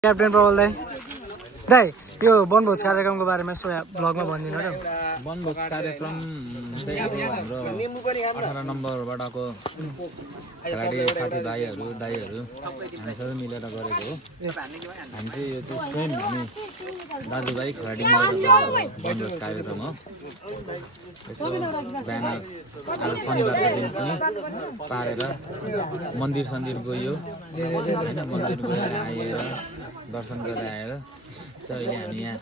Captain प्रबल दाई दाई यो वनभोज कार्यक्रमको बारेमा यसो ब्लगमा भनिदिनु र वनभोज कार्यक्रम चाहिँ अब हाम्रो 18 नम्बरबाटको खेलाडी साथीभाइहरू दाइहरू हामी सबै मिलेर गरेको हो। हामी चाहिँ यो चाहिँ स्वयं हामी दाजुभाइ खेलाडी मिलेर गरेको वनभोज कार्यक्रम हो। यसो बिहान आज शनिबारको दिन पनि पारेर मन्दिर गयो होइन, मन्दिर गएर आएर दर्शन गरेर आएर चाहिँ अहिले हामी यहाँ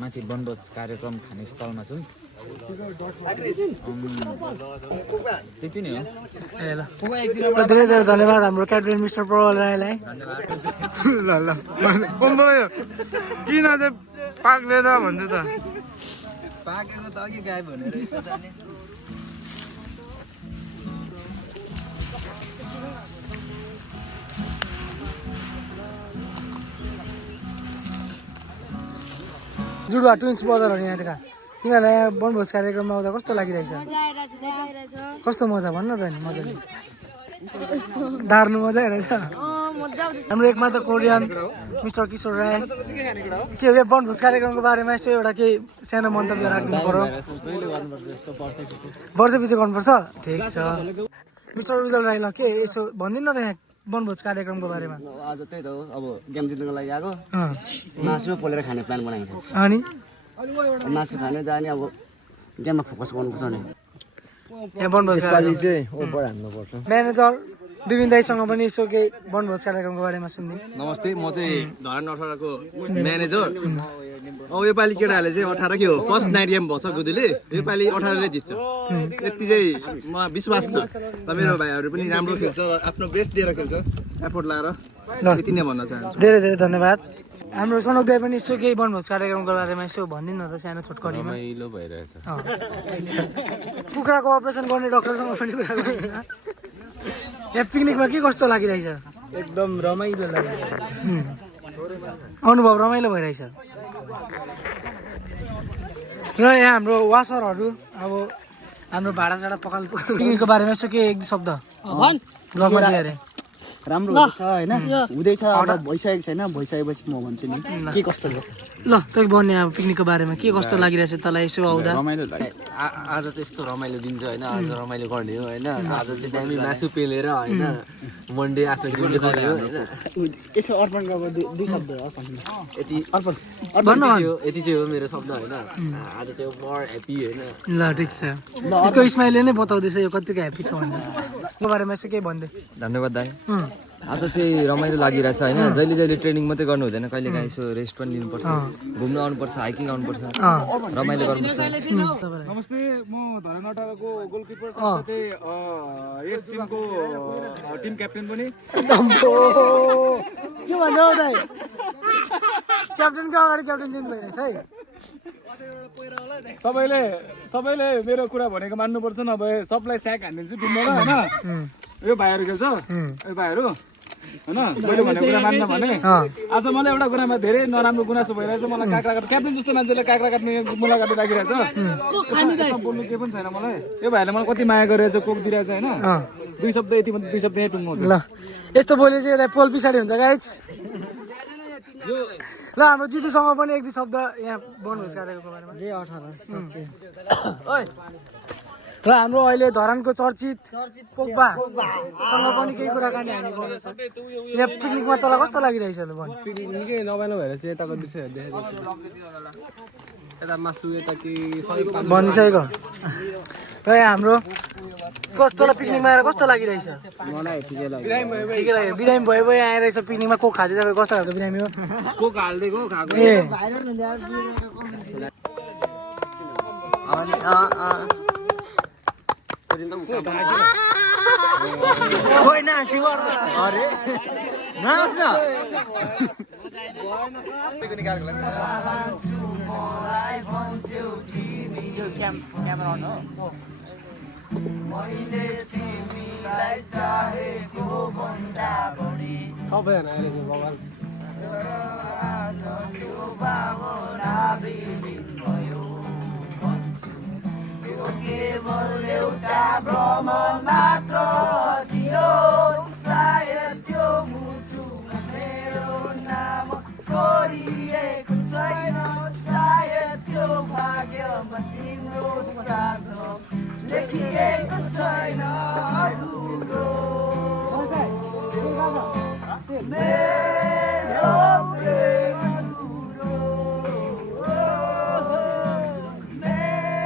माथि वनभोज कार्यक्रम खाने स्थलमा छौँ। त्यति नै हो। ए ल धेरै धेरै धन्यवाद हाम्रो क्याप्टेन मिस्टर प्रबल राईलाई। ल ल किन चाहिँ पाक्दैन भन्छु त पाकेको त अघि गायब भनेर यसो जाने। जुडुवा ट्विन्स ब्रदरहरू यहाँ देखा तिमीहरूलाई यहाँ वनभोज कार्यक्रममा आउँदा कस्तो लागिरहेछ? कस्तो मजा भन्न त नि मजाले डार्नु मजा हेरेछ। हाम्रो एकमात्र कोरियन मिस्टर किशोर राई के हो वनभोज कार्यक्रमको बारेमा यसो एउटा केही सानो मन्तव्य राखिदिनु पर्यो। वर्षपछि गर्नुपर्छ ठिक छ। मिस्टर उज्जवल राई ल के यसो भनिदिनु न त यहाँ वनभोज कार्यक्रमको बारेमा। आज त्यही त हो, अब गेम जित्नुको लागि आएको मासु पोलेर खाने प्लान बनाइन्छ। अनि मासु खाने जाने अब गेममा फोकस गर्नुपर्छ नि। यहाँ वनभोज म्यानेजर विपिन दाईसँग पनि यसो केही वनभोज कार्यक्रमको बारेमा सुनिदिउँ। नमस्ते, म चाहिँ धरान 18को म्यानेजर। अब योपालि केटाहरूले चाहिँ 18 के हो फर्स्ट नाइट गेम भन्छ गुदीले, योपालि 18ले जित्छ यति चाहिँ म विश्वास छ। र मेरो भाइहरू पनि राम्रो खेल्छ र आफ्नो बेस्ट दिएर खेल्छ, एफोर्ट लाएर। यति नै भन्न चाहन्छु। धेरै धेरै धन्यवाद। हाम्रो सनक दाई पनि यसो केही वनभोज कार्यक्रमको बारेमा यसो भनिदिनु न त सानो छोटकरीमा। रमाइलो भइरहेछ। कुखुराको अपरेसन गर्ने डक्टरसँग पनि कुरा गर्नु। यहाँ पिकनिकमा के कस्तो लागिरहेछ? एकदम रमाइलो लाग्यो। अनुभव रमाइलो भइरहेछ। र यहाँ हाम्रो वासरहरू अब हाम्रो भाँडासाँडा पकाल पिकनिकको बारेमा यसो के एक दुई शब्द ब्लगमा दिए अरे। राम्रो हुँदैछ होइन, हुँदैछ। अब भइसकेको छैन, भइसकेपछि म भन्छु नि के कस्तो हो। ल तै भन्ने अब पिकनिकको बारेमा के कस्तो लागिरहेछ तँलाई यसो आउँदा? रमाइलो लाग्यो। आज चाहिँ यस्तो रमाइलो दिन चाहिँ होइन, आज रमाइलो गर्ने हो होइन। आज चाहिँ दामी मासु पेलेर होइन मन्डे आफ्नो ड्युटी गर्ने हो होइन। यसो अर्पणको अब दुई शब्द अर्पण यति अर्पण यति चाहिँ हो मेरो शब्द होइन। आज चाहिँ मोर ह्याप्पी होइन। ल ठिक छ। यसको स्माइलले नै बताउँदैछ यो कतिको ह्याप्पी छ भनेर। यो बारेमा यसो केही भन्दै। धन्यवाद दाइ। आज चाहिँ रमाइलो लागिरहेछ होइन। जहिले जहिले ट्रेनिङ मात्रै गर्नु हुँदैन, कहिले काहीँ यसो रेस्ट पनि लिनुपर्छ, घुम्नु आउनुपर्छ, हाइकिङ आउनुपर्छ, रमाइलो गर्नुपर्छ। नमस्ते, म धरान 18को गोलकिपर साथै यस टिमको टिम क्याप्टेन पनि। के भन्छ हौ दाइ? क्याप्टेनको अगाडि क्याप्टेन दिनु भइरहेछ है। सबैले मेरो कुरा भनेको मान्नुपर्छ, नभए सबलाई स्याक हानिदिन्छु टिमबाट होइन। यो भाइहरू खेल्छ, यो भाइहरू होइन, मैले भनेको कुरा मान्न भने। आज मलाई एउटा कुरामा धेरै नराम्रो गुनासो भइरहेछ। मलाई काक्रा काट्नु, क्याप्टेन जस्तो मान्छेले काक्रा काट्ने मुलाकात राखिरहेछ। बोल्नु केही पनि छैन मलाई। यो भाइले मलाई कति माया गरिरहेछ, कोक दिइरहेछ होइन। दुई शब्द यति मात्रै, दुई शब्द यहीँ टुङ्गो। ल यस्तो बोले चाहिँ यता पोल पछाडि हुन्छ गाइज। ल हाम्रो जितुसँग पनि एक दुई शब्द यहाँ वनभोज कार्यक्रमको बारेमा। र हाम्रो अहिले धरानको चर्चित पोग्बासँग पनि केही कुराकानी हामी गर्नु छ। यहाँ पिकनिकमा तँलाई कस्तो लागिरहेछ ल भन्? निकै रमाइलो भएर चाहिँ यताको दृश्यहरू देखेको यता मासु यता के भनिसकेको। र यहाँ हाम्रो तँलाई पिकनिकमा आएर कस्तो लागिरहेछ? मलाई ठिकै लाग्यो। ठिकै लाग्यो। बिरामी भयो आएर रहेछ पिकनिकमा कोक खाँदैछ, कस्तो खालको बिरामी हो? कोक हालिदिएको खाएको। ए सबैजना आएर भगवान् केवल एउटा भ्रम मात्र थियो सायद त्यो मुटुमा मेरो छैन सायद त्यो भाग्यमा तिम्रो साथ लेखिएको छैन अधुरो मेरो प्रेम अधुरो मेरो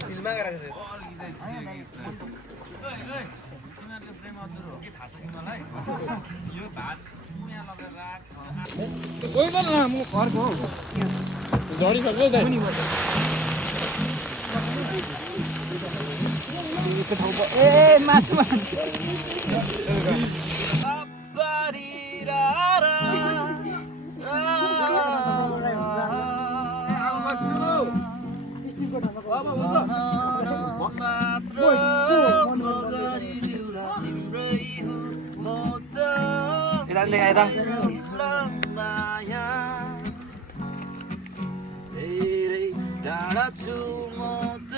फिल्ममा गराएको गइल न म घरको झरिसक्यो दाइ ए मासु टाढा छु म त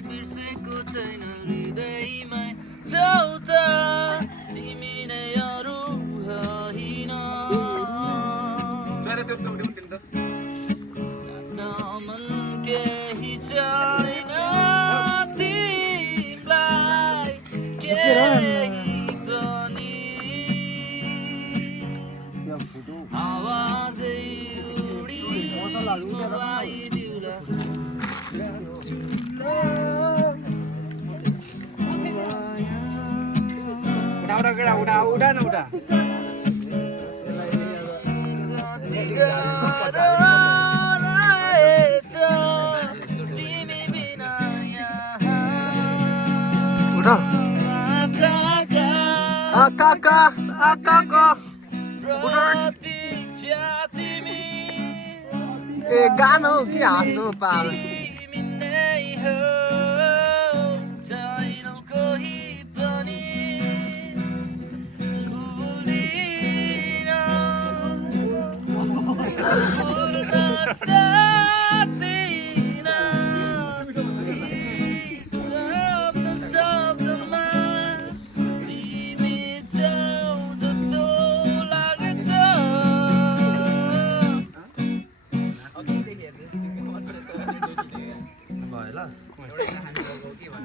बिर्सेको छैन हृदयमै छौ त तिमी नै अरू होइन मन केही छैन तिमीलाई केही पनि आवाजै उडी आइदिउला उडा न उडा तिमी बिना काका तिमी ए गाना हो कि हाँसो पाल छैन कोही पनि भुल्दिन भुल्न सक्दिन शब्दमा तिमी छौ जस्तो लाग्छ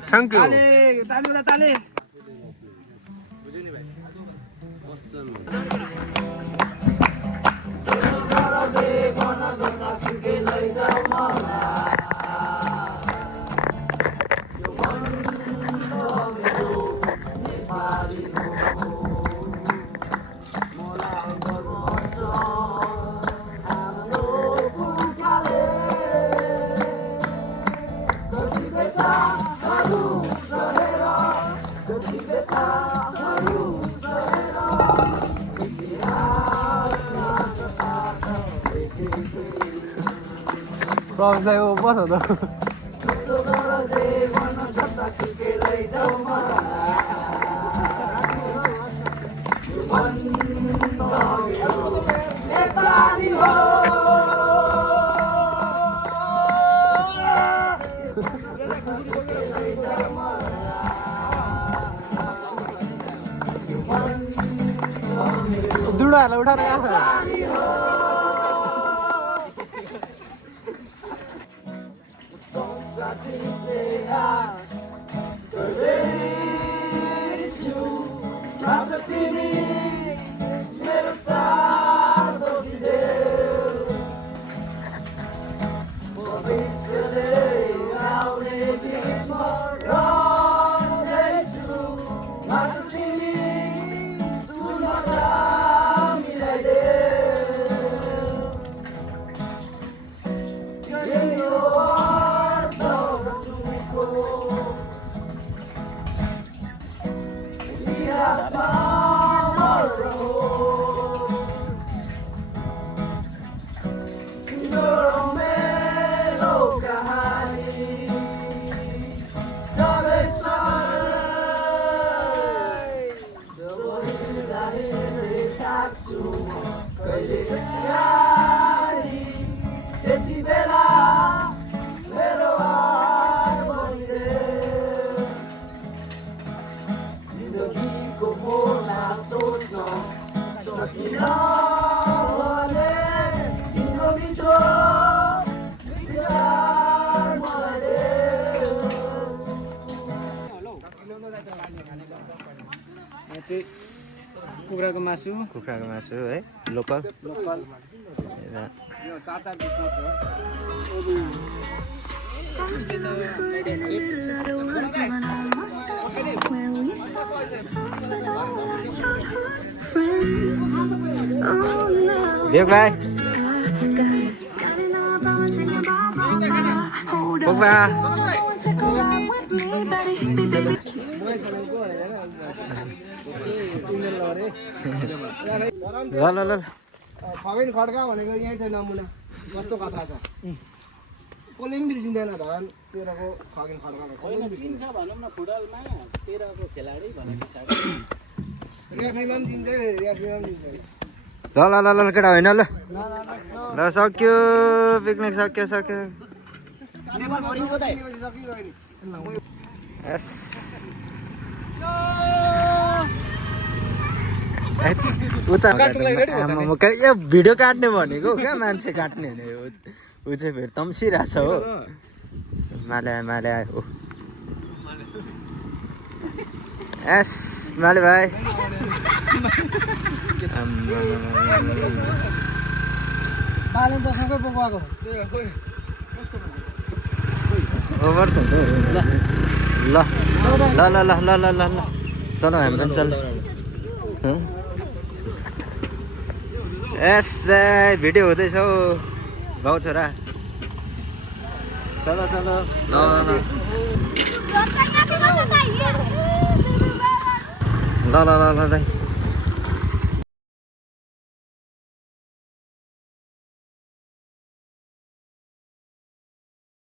थ्याङ्क यू ताली प्रभु हो बस त दुडाहरूलाई उठाएर गएको कुखुराको मासु कुखुराको मासु है लोकल देख भाइ पोकबा ल ल ल खगेन खड्का भनेको यही छ नमुना कस्तो कथा छ कसले पनि बिर्सिँदैन धरान तेह्रको खगेन खड्का चिन्छ भनौँ न फुटबलमा 13 को खेलाडी भने पछाडि रेफ्रीमा पनि चिन्छ रेफ्रीमा पनि चिन्छ ल ल ल ल केटा होइन ल ल सक्यो पिकनिक सक्यो यस उता ए भिडियो काट्ने भनेको क्या मान्छे काट्ने भने ऊ चाहिँ फेरि तम्सिरहेछ हो माले आयो एस माले भाइ बालन चस्माकै पोकवाको ओभर छ ल ल ल ल ल ल ल ल चल हामी पनि चल यस्तै भिडियो हुँदैछ हौ गाउँ छोरा चल ल ल ल ल